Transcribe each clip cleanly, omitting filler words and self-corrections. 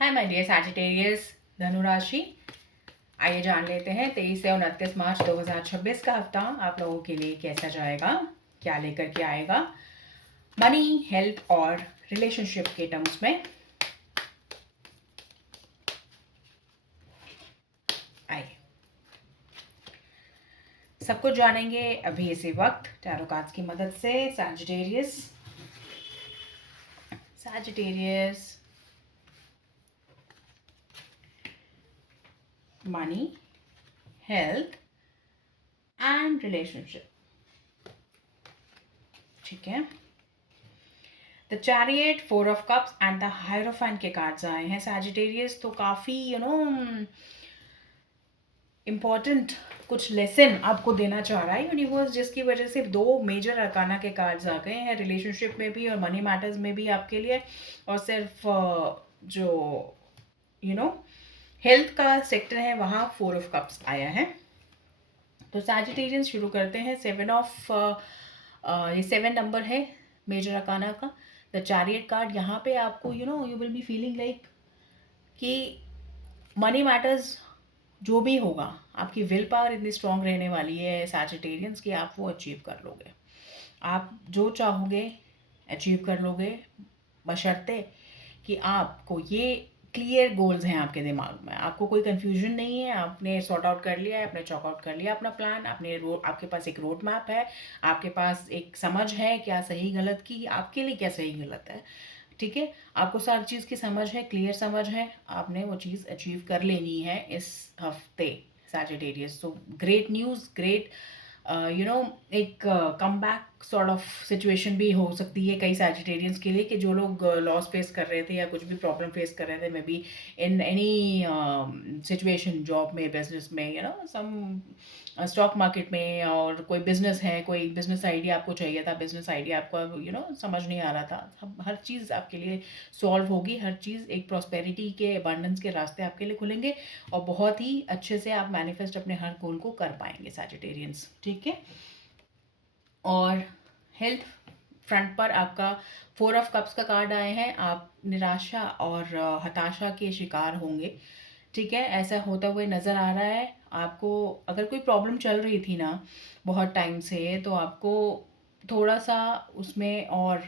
Hi my dear Sagittarius धनु राशि। आइए जान लेते हैं 23 से 29 मार्च 2026 का हफ्ता आप लोगों के लिए कैसा जाएगा, क्या लेकर के आएगा मनी, हेल्थ और रिलेशनशिप के टर्म्स में। आइए सब कुछ जानेंगे अभी इसी वक्त टैरो कार्ड्स की मदद से। Sagittarius money, health and relationship. ठीक है, the chariot, 4 of cups and the hierophant के कार्ड्स आए हैं सैजिटेरियस। तो काफ़ी इम्पॉर्टेंट कुछ लेसन आपको देना चाह रहा है यूनिवर्स, जिसकी वजह से 2 मेजर अरकाना के कार्ड्स आ गए हैं, रिलेशनशिप में भी और मनी मैटर्स में भी आपके लिए। और सिर्फ जो हेल्थ का सेक्टर है वहाँ 4 ऑफ कप्स आया है। तो सैजिटेरियन शुरू करते हैं। 7 ऑफ ये 7 नंबर है मेजर अकाना का। द चैरियट कार्ड, यहाँ पे आपको you will be feeling like कि मनी मैटर्स जो भी होगा, आपकी विल पावर इतनी स्ट्रांग रहने वाली है सैजिटेरियंस कि आप वो अचीव कर लोगे। आप जो चाहोगे अचीव कर लोगे, बशर्ते कि आपको ये क्लियर गोल्स हैं आपके दिमाग में, आपको कोई कंफ्यूजन नहीं है, आपने सॉर्ट आउट कर लिया है, आपने चॉक आउट कर लिया अपना प्लान, आपके पास एक रोड मैप है, आपके पास एक समझ है क्या सही गलत की, आपके लिए क्या सही गलत है। ठीक है, आपको सारी चीज़ की समझ है, क्लियर समझ है, आपने वो चीज़ अचीव कर लेनी है इस हफ्ते सैजिटेरियस। तो ग्रेट न्यूज़, ग्रेट एक come back sort of situation भी हो सकती है कई सैजिटेरियंस के लिए, कि जो लोग लॉस फेस कर रहे थे या कुछ भी प्रॉब्लम फेस कर रहे थे, may be in any situation, job में, बिजनेस में, सम स्टॉक मार्केट में, और कोई बिजनेस है, कोई बिजनेस आइडिया आपको चाहिए था, बिजनेस आइडिया आपको समझ नहीं आ रहा था, हर चीज़ आपके लिए सॉल्व होगी, हर चीज़ एक प्रॉस्पेरिटी के, अबंडेंस के रास्ते आपके लिए खुलेंगे और बहुत ही अच्छे से आप मैनिफेस्ट अपने हर गोल को कर पाएंगे सैजिटेरियंस। ठीक है, और हेल्थ फ्रंट पर आपका 4 ऑफ कप्स का कार्ड आए हैं। आप निराशा और हताशा के शिकार होंगे। ठीक है, ऐसा होता हुए नज़र आ रहा है आपको। अगर कोई प्रॉब्लम चल रही थी ना बहुत टाइम से, तो आपको थोड़ा सा उसमें और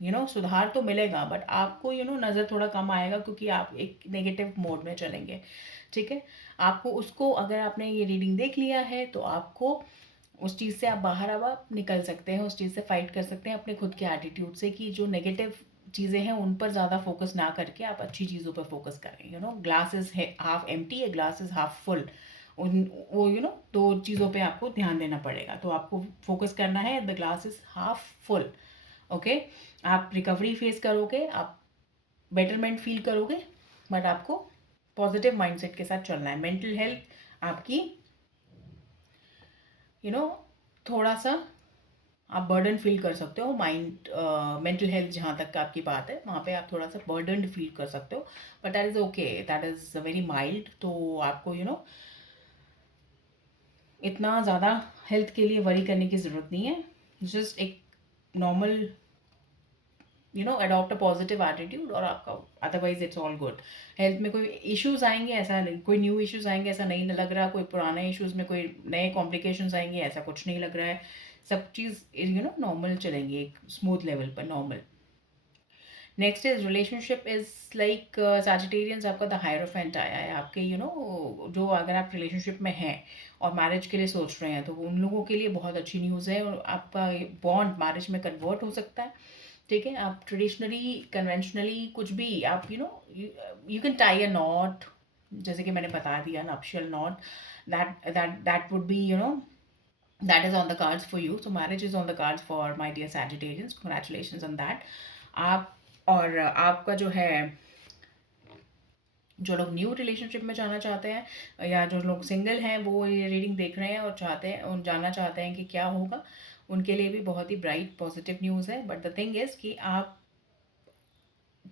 सुधार तो मिलेगा, बट आपको नज़र थोड़ा कम आएगा क्योंकि आप एक नेगेटिव मोड में चलेंगे। ठीक है, आपको उसको, अगर आपने ये रीडिंग देख लिया है तो आपको उस चीज़ से आप बाहर अब आप निकल सकते हैं, उस चीज़ से फाइट कर सकते हैं अपने खुद के एटीट्यूड से, कि जो नेगेटिव चीज़ें हैं उन पर ज़्यादा फोकस ना करके आप अच्छी चीज़ों पर फोकस करें। ग्लास इज हाफ एम्प्टी है, ग्लास इज हाफ फुल। उन वो दो चीज़ों पे आपको ध्यान देना पड़ेगा। तो आपको फोकस करना है the glass is half full. Okay, आप रिकवरी फेस करोगे, आप बेटरमेंट फील करोगे, बट आपको पॉजिटिव माइंडसेट के साथ चलना है। मेंटल हेल्थ आपकी यू नो थोड़ा सा आप बर्डन फील कर सकते हो। माइंड मेंटल हेल्थ जहाँ तक आपकी बात है, वहाँ पे आप थोड़ा सा बर्डन फील कर सकते हो, but that is okay, that is very mild. तो आपको इतना ज़्यादा हेल्थ के लिए वरी करने की ज़रूरत नहीं है। जस्ट एक normal adopt a positive attitude और आपका otherwise it's all good. Health में कोई इश्यूज आएंगे ऐसा नहीं, कोई न्यू इश्यूज आएंगे ऐसा नहीं लग रहा, कोई पुराने इश्यूज में कोई नए कॉम्प्लिकेशंस आएंगे ऐसा कुछ नहीं लग रहा है। सब चीज़ नॉर्मल चलेंगी, एक स्मूथ लेवल पर normal. Next is relationship is like Sagittarians, आपका द हायरोफेंट आया है आपके जो अगर आप रिलेशनशिप में हैं और मैरिज के लिए सोच रहे हैं, तो उन लोगों के लिए बहुत अच्छी न्यूज़ है, और आपका बॉन्ड मैरिज में कन्वर्ट हो सकता है। ठीक है, आप ट्रेडिशनली, कन्वेंशनली कुछ भी आप you can tie a knot, जैसे कि मैंने बता दिया, nuptial knot, that would be that is on the cards for you. So marriage is on the cards for my dear Sagittarians. Congratulations on that. आप और आपका जो है, जो लोग न्यू रिलेशनशिप में जाना चाहते हैं या जो लोग सिंगल हैं, वो ये रीडिंग देख रहे हैं और चाहते हैं और जानना चाहते हैं कि क्या होगा, उनके लिए भी बहुत ही ब्राइट पॉजिटिव न्यूज़ है। बट द थिंग इज़ कि आप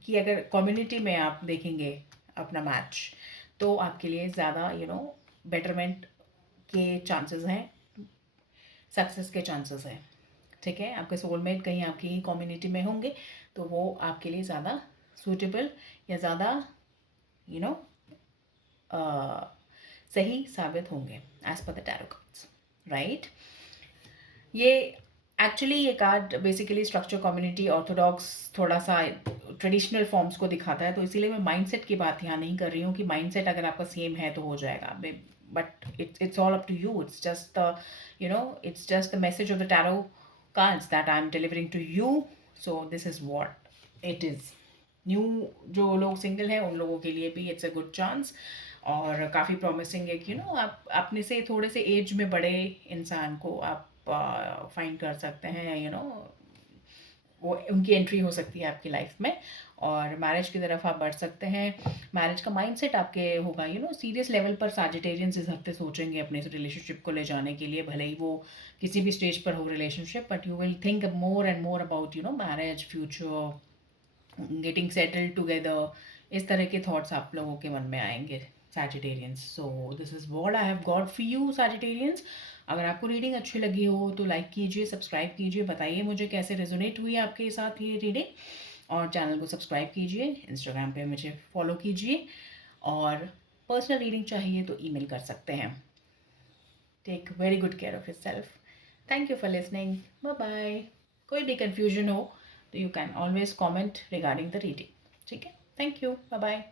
कि अगर कम्युनिटी में आप देखेंगे अपना मैच, तो आपके लिए ज़्यादा बेटरमेंट के चांसेस हैं, सक्सेस के चांसेस हैं। ठीक है, आपके सोलमेट कहीं आपकी कम्युनिटी में होंगे, तो वो आपके लिए ज़्यादा सूटेबल या ज़्यादा यू नो सही साबित होंगे as per the tarot cards, right. ये एक्चुअली ये card basically structure, community, orthodox, थोड़ा सा ट्रेडिशनल फॉर्म्स को दिखाता है, तो इसीलिए मैं माइंडसेट की बात यहाँ नहीं कर रही हूँ कि माइंडसेट अगर आपका सेम है तो हो जाएगा, but it's all up to you. It's just the it's just the message of the tarot cards that I am delivering to you. So this is what it is. New जो लोग single हैं उन लोगों के लिए भी it's a good chance, और काफ़ी प्रॉमिसिंग है कि आप अपने से थोड़े से एज में बड़े इंसान को आप फाइंड कर सकते हैं, वो उनकी एंट्री हो सकती है आपकी लाइफ में, और मैरिज की तरफ आप बढ़ सकते हैं। मैरिज का माइंडसेट आपके होगा, सीरियस लेवल पर साजिटेरियंस इस हफ्ते सोचेंगे अपने रिलेशनशिप को ले जाने के लिए, भले ही वो किसी भी स्टेज पर हो relationship, but you will think more and more about marriage, future, getting settled together. इस तरह के थॉट्स आप लोगों के मन में आएंगे Sagittarians. So this is what I have got for you Sagittarians. अगर आपको रीडिंग अच्छी लगी हो तो लाइक कीजिए, सब्सक्राइब कीजिए, बताइए मुझे कैसे रेजोनेट हुई आपके साथ ये रीडिंग, और चैनल को सब्सक्राइब कीजिए, इंस्टाग्राम पे मुझे फॉलो कीजिए, और पर्सनल रीडिंग चाहिए तो ईमेल कर सकते हैं। Take very good care of yourself. Thank you for listening. Bye bye. कोई भी कन्फ्यूजन हो तो you can always comment regarding the reading. ठीक है, थैंक यू, बाय बाय।